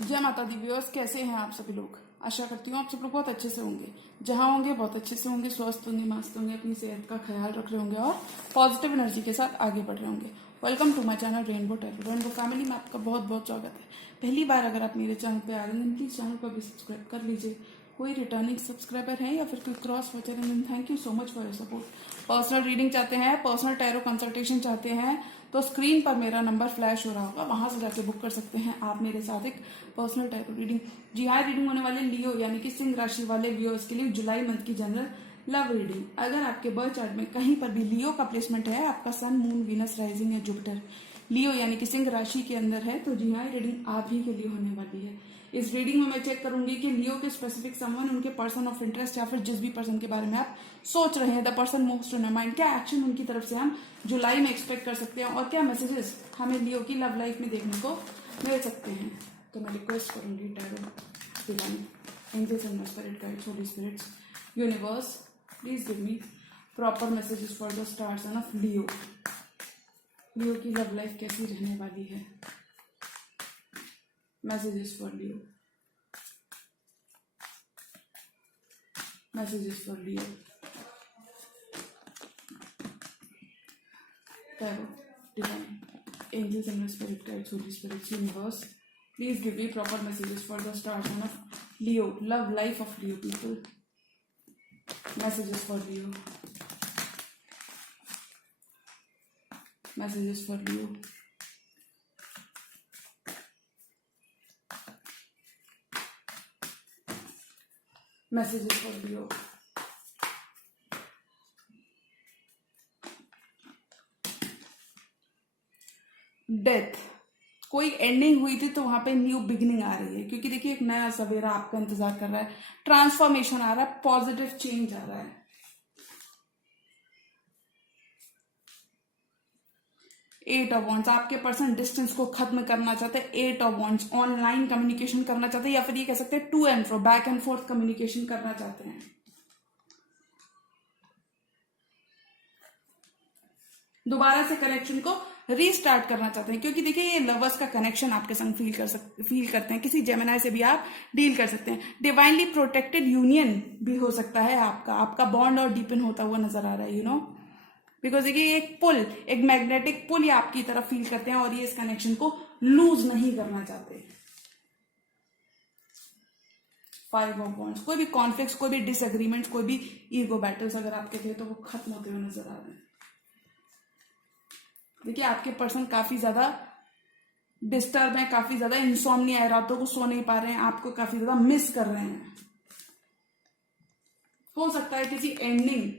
जय माता the viewers, कैसे हैं आप सभी लोग। आशा करती हूँ आप सब लोग बहुत अच्छे से होंगे। जहाँ होंगे बहुत अच्छे से होंगे, स्वस्थ होंगे, मस्त होंगे, अपनी सेहत का ख्याल रख रहे होंगे और पॉजिटिव एनर्जी के साथ आगे बढ़ रहे होंगे। Welcome to my channel rainbow tarot. Rainbow family में आपका बहुत बहुत स्वागत है। पहली बार अगर आप मेरे चैनल पे आ रहे हैं प्लीज चैनल को भी सब्सक्राइब कर लीजिए। कोई रिटर्निंग सब्सक्राइबर है या फिर कोई क्रॉस वॉचर है, thank you so much for your support. Personal reading चाहते हैं, पर्सनल टैरो कंसल्टेशन चाहते हैं तो स्क्रीन पर मेरा नंबर फ्लैश हो रहा होगा, वहां से जाके बुक कर सकते हैं आप मेरे साथ एक पर्सनल टैरो रीडिंग। जी हाँ, रीडिंग होने वाले लियो यानी कि सिंह राशि वाले व्यूअर्स के लिए जुलाई मंथ की जनरल लव रीडिंग। अगर आपके बर्थ चार्ट में कहीं पर भी लियो का प्लेसमेंट है, आपका सन, मून, वीनस, राइजिंग या जुपिटर लियो यानी कि सिंह राशि के अंदर है, तो जी हाँ, रीडिंग आप ही के लिए होने वाली है। इस रीडिंग में मैं चेक करूंगी कि लियो के स्पेसिफिक समवन, उनके पर्सन ऑफ इंटरेस्ट या फिर जिस भी पर्सन के बारे में आप सोच रहे हैं, the person most in mind, क्या एक्शन उनकी तरफ से हम जुलाई में एक्सपेक्ट कर सकते हैं और क्या मैसेजेस हमें लियो की लव लाइफ में देखने को मिल सकते हैं। तो मैं रिक्वेस्ट करूंगी tarot divine, angels and spirit guides, holy spirits, universe, please give me proper messages for the star sun of Leo. Leo की लव लाइफ कैसी रहने वाली है। Messages for Leo. Messages for Leo. Tarot, Divine, Angels and Spirit Guides, Holy Spirits, Universe. Please give me proper messages for the star sign of Leo. Love life of Leo people. Messages for Leo. Messages for Leo. Messages for Leo. Death, कोई ending हुई थी तो वहां पे new beginning आ रही है, क्योंकि देखिए एक नया सवेरा आपका इंतजार कर रहा है, ट्रांसफॉर्मेशन आ रहा है, पॉजिटिव चेंज आ रहा है। एट ऑफ वॉन्ड्स, आपके पर्सन डिस्टेंस को खत्म करना चाहते हैं। Eight of wands, online communication करना चाहते हैं या फिर ये कह सकते हैं to and fro, back and forth communication करना चाहते हैं। दोबारा से कनेक्शन को रीस्टार्ट करना चाहते हैं, क्योंकि देखिए ये लवर्स का कनेक्शन आपके संग फील करते हैं। किसी जेमिनाई से भी आप डील कर सकते हैं। डिवाइनली प्रोटेक्टेड यूनियन भी हो सकता है आपका बॉन्ड और डीपन होता हुआ नजर आ रहा है, यू नो, बिकॉज देखिए एक पुल, एक मैग्नेटिक पुल ये आपकी तरफ फील करते हैं और ये इस कनेक्शन को लूज नहीं करना चाहते। फाइव ऑफ वॉन्ड्स, कोई भी कॉन्फ्लिक्ट, कोई भी डिसएग्रीमेंट, कोई भी ईगो बैटल्स अगर आपके थे तो वो खत्म होते हुए नजर आ रहे हैं। देखिए आपके पर्सन काफी ज्यादा डिस्टर्ब है, काफी ज्यादा इंसोम्निया है, रातों को सो नहीं पा रहे हैं, आपको काफी ज्यादा मिस कर रहे हैं। हो सकता है किसी एंडिंग,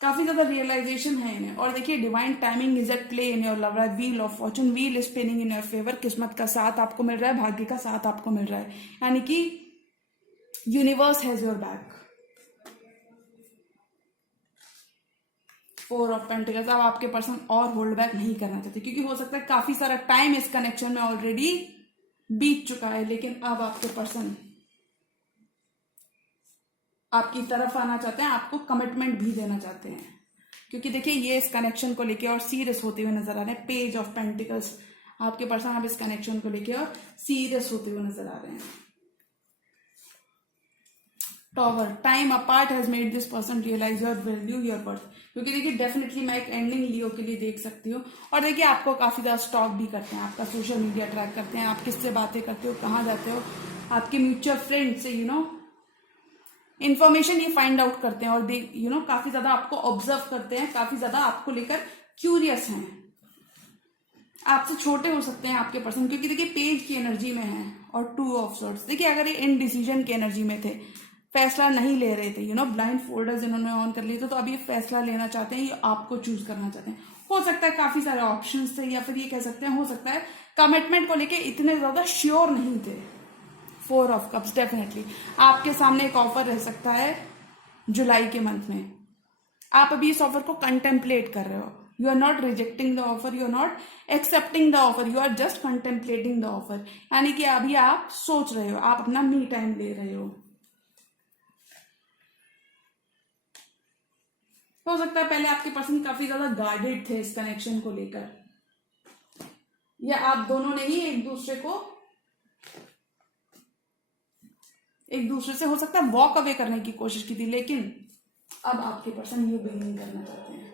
काफी ज्यादा रियलाइजेशन है इन्हें। और देखिए divine timing is at play in your love life. Wheel of fortune, wheel spinning in your favour, किस्मत का साथ आपको मिल रहा है, भाग्य का साथ आपको मिल रहा है, यानी कि universe has your back. Four of pentacles, अब आपके पर्सन और होल्ड बैक नहीं करना चाहते, क्योंकि हो सकता है काफी सारा टाइम इस कनेक्शन में ऑलरेडी बीत चुका है, लेकिन अब आपके पर्सन आपकी तरफ आना चाहते हैं, आपको कमिटमेंट भी देना चाहते हैं, क्योंकि देखिए ये इस कनेक्शन को लेके और सीरियस होते हुए नजर आ रहे हैं। पेज ऑफ पेंटिकल्स, आपके पर्सन अब इस कनेक्शन को लेके और सीरियस होते हुए नजर आ रहे हैं। Tower, time apart has made this person realise your value, your worth, क्योंकि देखिए डेफिनेटली मैं एक एंडिंग लियो के लिए देख सकती हूँ। और देखिए आपको काफी ज्यादा स्टॉक भी करते हैं, आपका सोशल मीडिया ट्रैक करते हैं, आप किससे बातें करते हो, कहाँ जाते हो, आपके म्यूचुअल फ्रेंड से यू नो इन्फॉर्मेशन ये फाइंड आउट करते हैं और दे यू नो काफी ज्यादा आपको ऑब्जर्व करते हैं, काफी ज्यादा आपको लेकर क्यूरियस हैं। आपसे छोटे हो सकते हैं आपके पर्सन, क्योंकि देखिए पेज की एनर्जी में है और टू ऑफ सॉर्ड्स। देखिए अगर ये इनडिसीजन की एनर्जी में थे, फैसला नहीं ले रहे थे, यू नो ब्लाइंड फोल्डर्स इन्होंने ऑन कर लिए थे, तो अभी फैसला लेना चाहते हैं, ये आपको चूज करना चाहते हैं। हो सकता है काफी सारे ऑप्शंस थे, या फिर ये कह सकते हैं हो सकता है कमिटमेंट को लेके इतने ज्यादा श्योर नहीं थे। फोर ऑफ कप्स, डेफिनेटली आपके सामने एक ऑफर रह सकता है जुलाई के मंथ में। आप अभी इस ऑफर को कंटेम्पलेट कर रहे हो, you are not rejecting the offer, you are not accepting the offer, you are just contemplating the offer, यानी कि अभी आप सोच रहे हो, आप अपना मी टाइम ले रहे हो। सकता है पहले आपके पर्सन काफी ज्यादा गार्डेड थे इस कनेक्शन को लेकर, या आप दोनों ने ही एक दूसरे से हो सकता है वॉक अवे करने की कोशिश की थी, लेकिन अब आपके पर्सन न्यू बिगिनिंग करना चाहते हैं।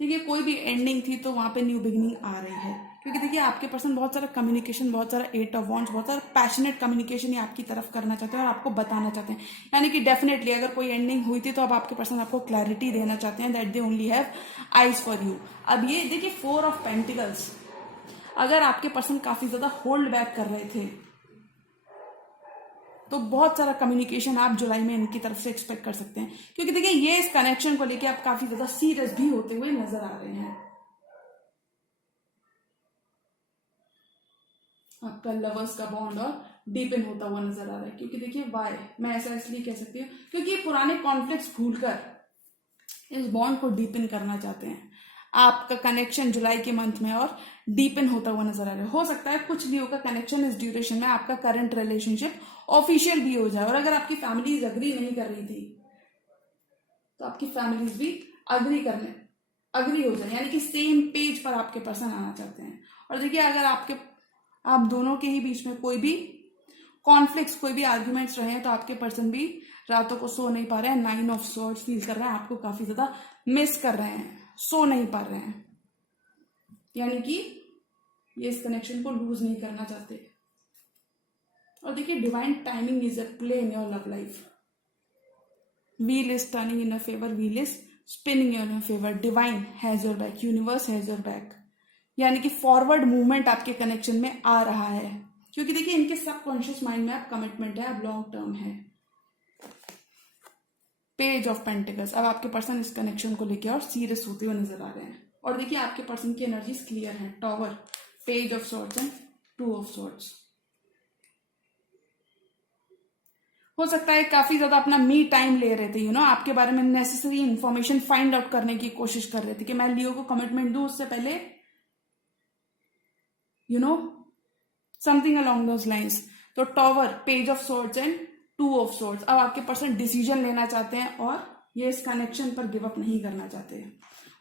ठीक है, कोई भी एंडिंग थी तो वहां पे न्यू बिगिनिंग आ रही है, क्योंकि देखिए आपके पर्सन बहुत सारा कम्युनिकेशन, बहुत सारा 8 ऑफ वॉन्ड्स, बहुत सारा पैशनेट कम्युनिकेशन ही आपकी तरफ करना चाहते हैं और आपको बताना चाहते हैं। यानी कि डेफिनेटली अगर कोई एंडिंग हुई थी तो अब आपके पर्सन आपको क्लैरिटी देना चाहते हैं that they only have eyes for you. अब ये देखिए 4 ऑफ पेंटिकल्स, अगर आपके पर्सन काफी ज्यादा होल्ड बैक कर रहे थे तो बहुत सारा कम्युनिकेशन आप जुलाई में इनकी तरफ से एक्सपेक्ट कर सकते हैं, क्योंकि देखिए ये इस कनेक्शन को लेके आप काफी ज्यादा सीरियस भी होते हुए नजर आ रहे हैं। आपका लवर्स का बॉन्ड और डीपन होता हुआ नजर आ रहा है, क्योंकि देखिए वाई मैं ऐसा इसलिए कह सकती हूँ क्योंकि ये पुराने कॉन्फ्लिक्ट्स भूलकर इस बॉन्ड को डीपन करना चाहते हैं। आपका कनेक्शन जुलाई के मंथ में और डीपन होता हुआ नजर आ रहा है। हो सकता है कुछ लियो का कनेक्शन इस ड्यूरेशन में आपका करंट रिलेशनशिप ऑफिशियल भी हो जाए, और अगर आपकी फैमिलीज अग्री नहीं कर रही थी तो आपकी फैमिलीज भी अग्री हो जाए, यानी कि सेम पेज पर आपके पर्सन आना चाहते हैं। और देखिए अगर आप दोनों के ही बीच में कोई भी कॉन्फ्लिक्ट्स, कोई भी आर्ग्यूमेंट्स रहे हैं तो आपके पर्सन भी रातों को सो नहीं पा रहे हैं, 9 ऑफ सॉर्ड्स फील कर रहे हैं, आपको काफी ज्यादा मिस कर रहे हैं, सो नहीं पा रहे हैं, यानी कि ये इस कनेक्शन को लूज नहीं करना चाहते। और देखिए divine timing is at play in your love life. Wheel is turning in your favour, wheel is spinning in your favour, divine has your back, universe has your back, यानी कि forward movement आपके connection में आ रहा है, क्योंकि देखिए इनके subconscious mind में अब कमिटमेंट है, अब लॉन्ग टर्म है। पेज ऑफ पेंटिकल्स, अब आपके पर्सन इस कनेक्शन को लेकर और सीरियस होते हुए नजर आ रहे हैं। और देखिए आपके पर्सन की एनर्जीज क्लियर है, tower, page of swords and 2 of swords. हो सकता है काफी ज्यादा अपना मी टाइम ले रहे थे, आपके बारे में नेसेसरी इंफॉर्मेशन फाइंड आउट करने की कोशिश कर रहे थे कि मैं लियो को कमिटमेंट दूं उससे पहले, समथिंग अलोंग दोज लाइन्स। तो tower, page of swords and 2 of swords, अब आपके पर्सन डिसीजन लेना चाहते हैं और ये इस कनेक्शन पर गिव अप नहीं करना चाहते।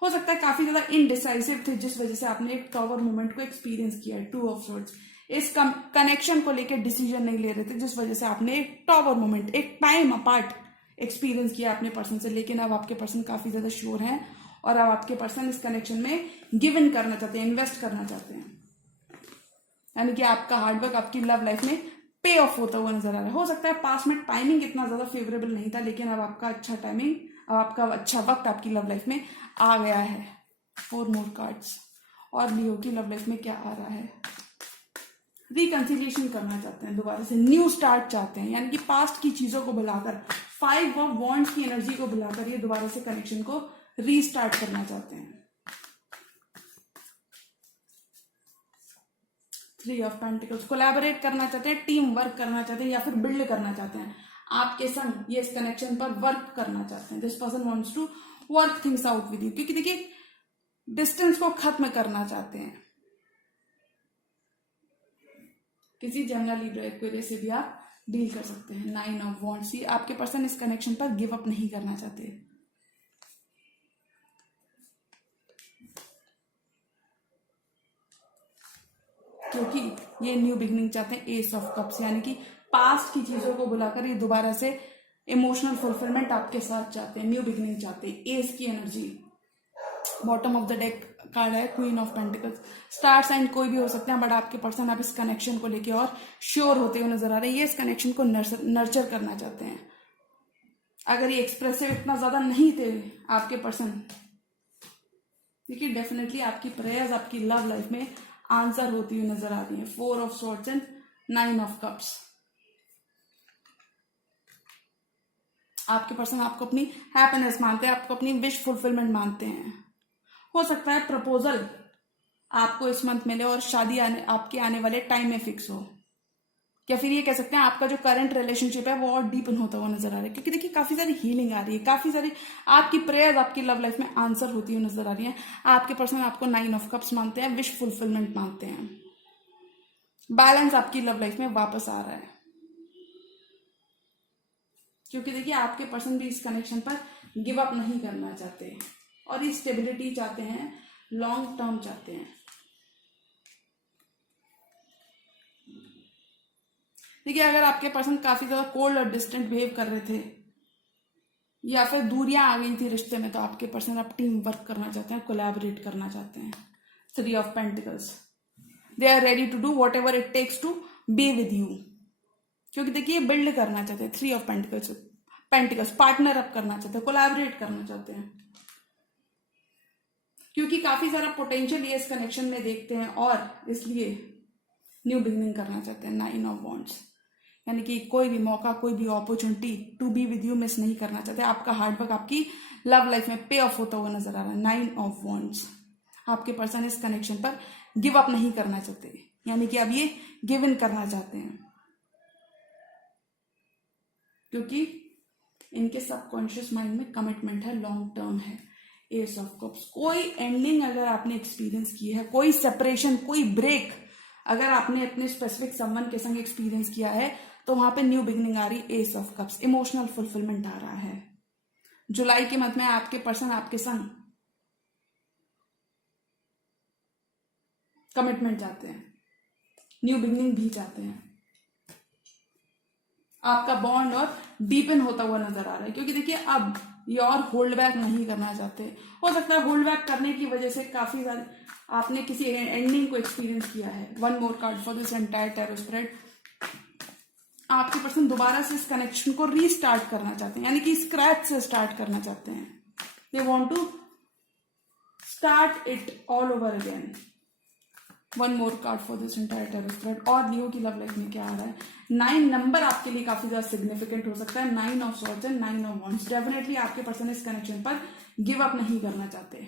हो सकता है काफी ज्यादा इनडिसाइसिव थे, जिस वजह से आपने एक टॉवर मूवमेंट को एक्सपीरियंस किया है, 2 ऑफ सॉर्ड्स। इस कनेक्शन को लेकर डिसीजन नहीं ले रहे थे, जिस वजह से आपने एक टॉवर मूवमेंट, एक टाइम अपार्ट एक्सपीरियंस किया अपने पर्सन से, लेकिन अब आपके पर्सन काफी ज्यादा श्योर हैं और अब आपके पर्सन इस कनेक्शन में गिव इन करना चाहते हैं, इन्वेस्ट करना चाहते हैं, यानी कि आपका हार्डवर्क आपकी लव लाइफ में पे ऑफ होता हुआ नजर आ रहा है। हो सकता है पास में टाइमिंग इतना ज्यादा फेवरेबल नहीं था, लेकिन अब आपका अच्छा टाइमिंग, अब आपका अच्छा वक्त आपकी लव लाइफ में आ गया है। 4 मोर कार्ड्स, और लियो की लव लाइफ में क्या आ रहा है? रिकंसिलिएशन करना चाहते हैं, दोबारा से न्यू स्टार्ट चाहते हैं, यानी कि पास्ट की चीजों को बुलाकर, 5 ऑफ वॉन्ड्स की एनर्जी को बुलाकर ये दोबारा से कनेक्शन को रीस्टार्ट करना चाहते हैं। 3 ऑफ पेंटिकल्स, कोलैबोरेट करना चाहते हैं, टीम वर्क करना चाहते हैं, या फिर बिल्ड करना चाहते हैं आपके संग, ये इस कनेक्शन पर वर्क करना चाहते हैं। This person wants to work things out with you, क्योंकि देखिए डिस्टेंस को खत्म करना चाहते हैं। किसी जेमिनी, लिब्रा, एक्वेरियस से भी आप डील कर सकते हैं। 9 ऑफ वॉन्ड्स, आपके पर्सन इस कनेक्शन पर गिव अप नहीं करना चाहते, क्योंकि ये न्यू बिगनिंग चाहते हैं। एस ऑफ कप्स, यानी कि पास्ट की चीजों को बुलाकर ये दोबारा से इमोशनल फुलफिलमेंट आपके साथ चाहते हैं, न्यू बिगनिंग चाहते हैं। एस की energy, bottom of the deck card है, queen of pentacles. Star sign कोई भी हो सकते हैं, बट आपके पर्सन आप इस कनेक्शन को लेके और श्योर होते हुए नजर आ रहे हैं। ये इस कनेक्शन को नर्चर करना चाहते हैं। अगर ये एक्सप्रेसिव इतना ज्यादा नहीं थे आपके पर्सन, देखिए डेफिनेटली आपकी प्रेयर्स आपकी लव लाइफ में आंसर होती हुई नजर आ रही है। 4 of swords and 9 of cups. आपके पर्सन आपको अपनी हैप्पीनेस मानते हैं, आपको अपनी विश फुलफिलमेंट मानते हैं। हो सकता है प्रपोजल आपको इस मंथ मिले और शादी आपके आने वाले टाइम में फिक्स हो, या फिर ये कह सकते हैं आपका जो करंट रिलेशनशिप है वो और डीपन होता हुआ नजर आ रहा है, क्योंकि देखिए काफी सारी हीलिंग आ रही है, काफी सारी आपकी प्रेयर्स आपकी लव लाइफ में आंसर होती हुई नजर आ रही है। आपके पर्सन आपको 9 ऑफ कप्स मानते हैं, विश फुलफिलमेंट मानते हैं। बैलेंस आपकी लव लाइफ में वापस आ रहा है, क्योंकि देखिए आपके पर्सन भी इस कनेक्शन पर गिव अप नहीं करना चाहते और ये स्टेबिलिटी चाहते हैं, लॉन्ग टर्म चाहते हैं। देखिए अगर आपके पर्सन काफी ज्यादा कोल्ड और डिस्टेंट बिहेव कर रहे थे या फिर दूरियां आ गई थी रिश्ते में, तो आपके पर्सन अब टीम वर्क करना चाहते हैं, कोलैबोरेट करना चाहते हैं। 3 of pentacles, they are ready to do whatever it takes to be with you, क्योंकि देखिए बिल्ड करना चाहते हैं। 3 ऑफ पेंटिकल्स पार्टनर अप करना चाहते हैं, कोलैबोरेट करना चाहते हैं, क्योंकि काफी सारा पोटेंशियल ये इस कनेक्शन में देखते हैं और इसलिए न्यू बिगिनिंग करना चाहते हैं। 9 ऑफ वॉन्ड्स, यानी कि कोई भी मौका, कोई भी opportunity to be with you miss नहीं करना चाहते। आपका हार्डवर्क आपकी लव लाइफ में पे ऑफ होता हुआ नजर आ रहा है। 9 ऑफ वॉन्ड्स, आपके पर्सन इस कनेक्शन पर गिव अप नहीं करना चाहते, यानी कि अब ये गिव इन करना चाहते हैं, क्योंकि इनके सबकॉन्शियस माइंड में कमिटमेंट है, लॉन्ग टर्म है। एस ऑफ कप्स, कोई एंडिंग अगर आपने एक्सपीरियंस की है, कोई सेपरेशन, कोई ब्रेक अगर आपने अपने स्पेसिफिक समवन के संग एक्सपीरियंस किया है, तो वहां पे न्यू बिगिनिंग आ रही। Ace of cups, emotional fulfilment आ रहा है। जुलाई के मंथ में आपके पर्सन आपके संग कमिटमेंट चाहते हैं, न्यू बिगिनिंग भी चाहते हैं। आपका बॉन्ड और डीपन होता हुआ नजर आ रहा है, क्योंकि देखिए अब ये और होल्ड बैक नहीं करना चाहते। हो सकता है होल्ड बैक करने की वजह से काफी सारे आपने किसी एंडिंग को एक्सपीरियंस किया है। 1 more card for this entire tarot spread. आपके पर्सन दोबारा से इस कनेक्शन को रीस्टार्ट करना चाहते हैं, यानी कि स्क्रैच से स्टार्ट करना चाहते हैं। They want to start it all over again. 1 more card for this entire tarot spread. और लियो की लव लाइफ में क्या आ रहा है? 9 नंबर आपके लिए काफी ज्यादा सिग्निफिकेंट हो सकता है। 9 of swords and 9 of wands. Definitely आपके पर्सन इस कनेक्शन पर गिव अप नहीं करना चाहते।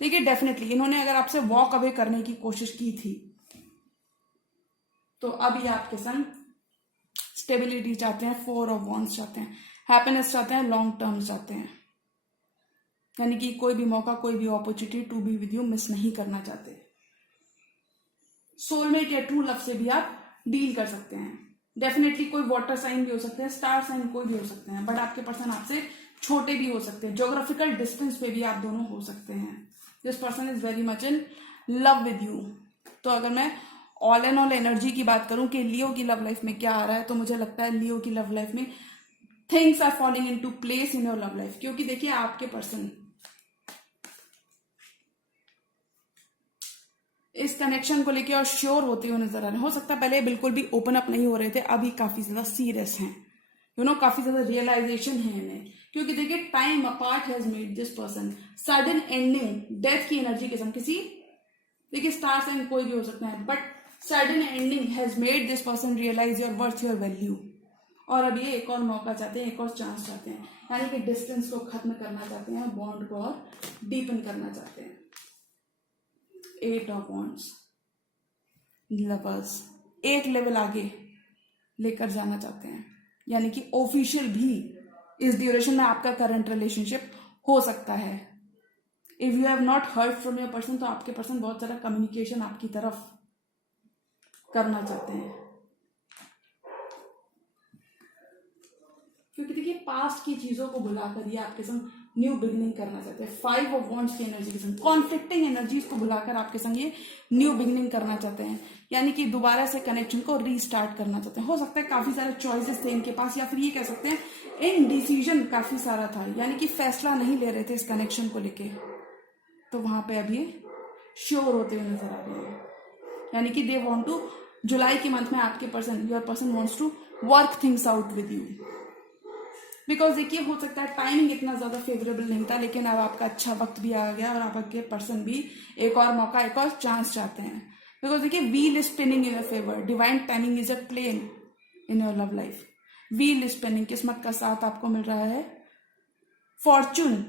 देखिए डेफिनेटली इन्होंने अगर आपसे वॉक अवे करने की कोशिश की थी, तो अब ये आपके संग स्टेबिलिटी चाहते हैं, 4 ऑफ वॉन्ड्स चाहते हैं, हैप्पीनेस चाहते हैं, लॉन्ग टर्म चाहते हैं, यानी कि कोई भी मौका, कोई भी opportunity to be with you miss नहीं करना चाहते। सोलमेट या ट्रू लव से भी आप डील कर सकते हैं। डेफिनेटली कोई वाटर साइन भी हो सकते हैं, स्टार साइन कोई भी हो सकते हैं, बट आपके पर्सन आपसे छोटे भी हो सकते हैं। ज्योग्राफिकल डिस्टेंस पे भी आप दोनों हो सकते हैं। This person is very much in love with you. तो अगर मैं ऑल एंड ऑल एनर्जी की बात करूं कि लियो की लव लाइफ में क्या आ रहा है, तो मुझे लगता है लियो की लव लाइफ में things are falling into place in your love life. क्योंकि देखिए आपके पर्सन इस कनेक्शन को लेके और श्योर होते हुए नजर आ रहे हैं। हो सकता है पहले बिल्कुल भी ओपन अप नहीं हो रहे थे, अभी काफी ज्यादा सीरियस हैं, काफी ज्यादा रियलाइजेशन है इन्हें। क्योंकि देखिए time apart has made this person sudden ending, death की एनर्जी के साथ किसी, देखिए स्टार साइन कोई भी हो सकता है, but sudden ending has made this person realise your worth, your value. और अब ये एक और मौका चाहते हैं, एक और चांस चाहते हैं, यानी कि डिस्टेंस को खत्म करना चाहते हैं, बॉन्ड को और डीपन करना चाहते हैं। 8 ऑफ वॉन्ड्स, लवर्स, एक लेवल आगे लेकर जाना चाहते हैं, यानी कि ऑफिशियल भी इस ड्यूरेशन में आपका करंट रिलेशनशिप हो सकता है। If you have not heard from your person, तो आपके पर्सन बहुत सारा कम्युनिकेशन आपकी तरफ करना चाहते हैं, क्योंकि देखिए पास्ट की चीजों को बुलाकर ये आपके संग न्यू बिगिनिंग करना चाहते हैं। 5 ऑफ वॉन्ड्स की एनर्जी के संग कॉन्फ्लिक्टिंग एनर्जीज को बुलाकर आपके संग ये न्यू बिगिनिंग करना चाहते हैं, यानी कि दोबारा से कनेक्शन को रीस्टार्ट करना चाहते हैं। हो सकता है काफी सारे चॉइसेस थे इनके पास, या फिर ये कह सकते हैं इनडिसीजन काफी सारा था, यानी कि फैसला नहीं ले रहे थे इस कनेक्शन को लेके। तो वहां पे अब ये श्योर होते हुए नजर आ रहे हैं, यानी कि दे वांट टू, जुलाई के मंथ में आपके person, your person wants to work things out with you. Because देखिए हो सकता है टाइमिंग इतना ज्यादा फेवरेबल नहीं था, लेकिन अब आपका अच्छा वक्त भी आ गया और आपके पर्सन भी एक और मौका, एक और चांस चाहते हैं। बिकॉज देखिए wheel is spinning in your favour, divine timing is a plane in your love life. Wheel is spinning, किस्मत का साथ आपको मिल रहा है, फॉर्चून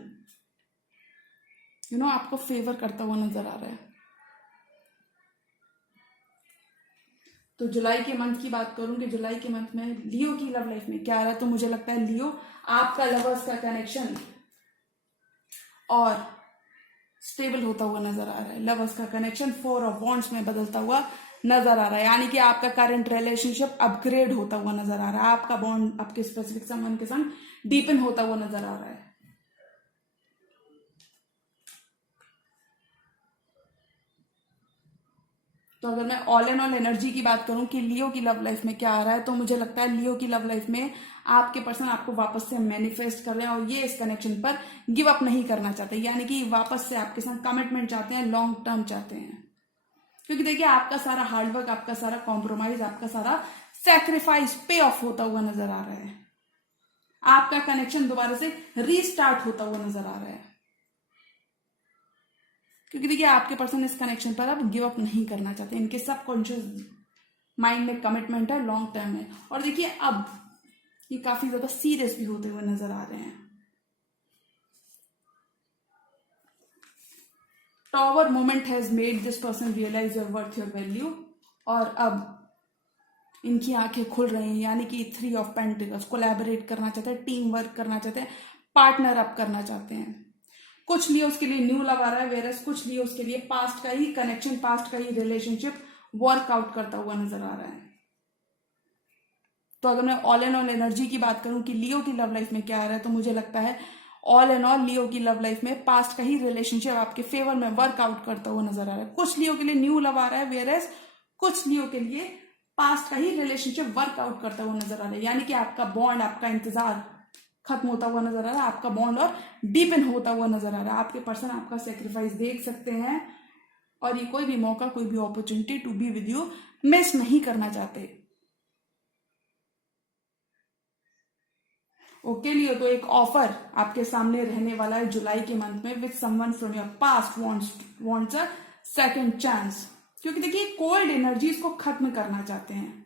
आपको फेवर करता हुआ नजर आ रहा है। तो जुलाई के मंथ की बात करूं कि जुलाई के मंथ में लियो की लव लाइफ में क्या आ रहा है, तो मुझे लगता है लियो आपका लवर्स का कनेक्शन और स्टेबल होता हुआ नजर आ रहा है। लवर्स का कनेक्शन 4 ऑफ वॉन्ड्स में बदलता हुआ नजर आ रहा है, यानी कि आपका करंट रिलेशनशिप अपग्रेड होता हुआ नजर आ रहा है, आपका बॉन्ड आपके स्पेसिफिक संबंध के संग डीपन होता हुआ नजर आ रहा है। तो अगर मैं ऑल एंड ऑल एनर्जी की बात करूं कि लियो की लव लाइफ में क्या आ रहा है, तो मुझे लगता है लियो की लव लाइफ में आपके पर्सन आपको वापस से मैनिफेस्ट कर रहे हैं और ये इस कनेक्शन पर गिव अप नहीं करना चाहते, यानी कि वापस से आपके साथ कमिटमेंट चाहते हैं, लॉन्ग टर्म चाहते हैं। क्योंकि देखिए आपका सारा हार्डवर्क, आपका सारा कॉम्प्रोमाइज, आपका सारा सैक्रिफाइस पे ऑफ होता हुआ नजर आ रहा है। आपका कनेक्शन दोबारा से रीस्टार्ट होता हुआ नजर आ रहा है। क्योंकि देखिए आपके पर्सन इस कनेक्शन पर अब गिव अप नहीं करना चाहते, इनके सबकॉन्शियस माइंड में कमिटमेंट है, लॉन्ग टर्म है। और देखिए अब ये काफी ज्यादा सीरियस भी होते हुए नजर आ रहे हैं। Tower moment has made this person realise your worth, your value. और अब इनकी आंखें खुल रही हैं, यानी कि 3 ऑफ पेंटिकल्स, कोलैबोरेट करना चाहते हैं, टीम वर्क करना चाहते हैं, पार्टनर अप करना चाहते हैं। कुछ लिए उसके लिए न्यू लव आ रहा है, वेरस कुछ लिए उसके लिए पास्ट का ही कनेक्शन, पास्ट का ही रिलेशनशिप वर्कआउट करता हुआ नजर आ रहा है। तो अगर मैं ऑल एंड ऑल एनर्जी की बात करूं कि लियो की लव लाइफ में क्या आ रहा है, तो मुझे लगता है ऑल एंड ऑल लियो की लव लाइफ में पास्ट का ही रिलेशनशिप आपके फेवर में वर्कआउट करता हुआ नजर आ रहा है। कुछ लियो के लिए न्यू लव आ रहा है, वेरस कुछ लियो के लिए पास्ट का ही रिलेशनशिप वर्कआउट करता हुआ नजर आ रहा है। यानी कि आपका बॉन्ड, आपका इंतजार खत्म होता हुआ नजर आ रहा है, आपका बॉन्ड और डीपन होता हुआ नजर आ रहा है। आपके पर्सन आपका सेक्रीफाइस देख सकते हैं और ये कोई भी मौका, कोई भी opportunity to be with you miss नहीं करना चाहते। ओके लियो, तो एक ऑफर आपके सामने रहने वाला है जुलाई के मंथ में with someone from your past wants a second chance. क्योंकि देखिए कोल्ड एनर्जीज को खत्म करना चाहते हैं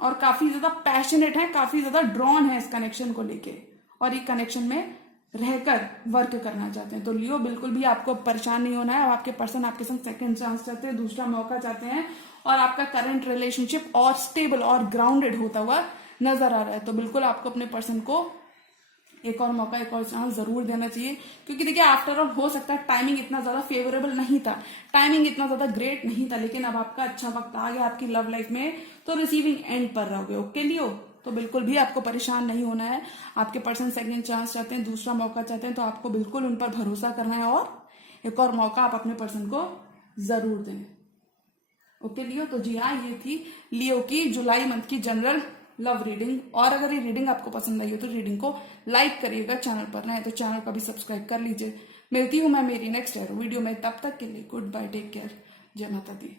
और काफी ज्यादा पैशनेट है, काफी ज्यादा ड्रॉन है इस कनेक्शन को लेके और ये कनेक्शन में रहकर वर्क करना चाहते हैं। तो लियो बिल्कुल भी आपको परेशान नहीं होना है। अब आपके पर्सन आपके संग सेकंड चांस चाहते हैं, दूसरा मौका चाहते हैं और आपका करंट रिलेशनशिप और स्टेबल और ग्राउंडेड होता हुआ नजर आ रहा है। तो बिल्कुल आपको अपने पर्सन को एक और मौका, एक और चांस जरूर देना चाहिए। क्योंकि देखिए आफ्टर ऑल हो सकता है टाइमिंग इतना ज्यादा फेवरेबल नहीं था, टाइमिंग इतना ज्यादा ग्रेट नहीं था, लेकिन अब आपका अच्छा वक्त आ गया आपकी लव लाइफ में, तो रिसीविंग एंड पर रहोगे। ओके लियो, तो बिल्कुल भी आपको परेशान नहीं होना है। आपके पर्सन सेकंड चांस चाहते हैं, दूसरा मौका चाहते हैं, तो आपको बिल्कुल उन पर भरोसा करना है और एक और मौका आप अपने पर्सन को जरूर दें। ओके लियो, तो जी हाँ, ये थी लियो की जुलाई मंथ की जनरल लव रीडिंग। और अगर ये रीडिंग आपको पसंद आई हो तो रीडिंग को लाइक करिएगा, चैनल पर नए तो चैनल को भी सब्सक्राइब कर लीजिए। मिलती हूँ मैं मेरी नेक्स्ट वीडियो में, तब तक के लिए गुड बाय, टेक केयर, जय माता दी।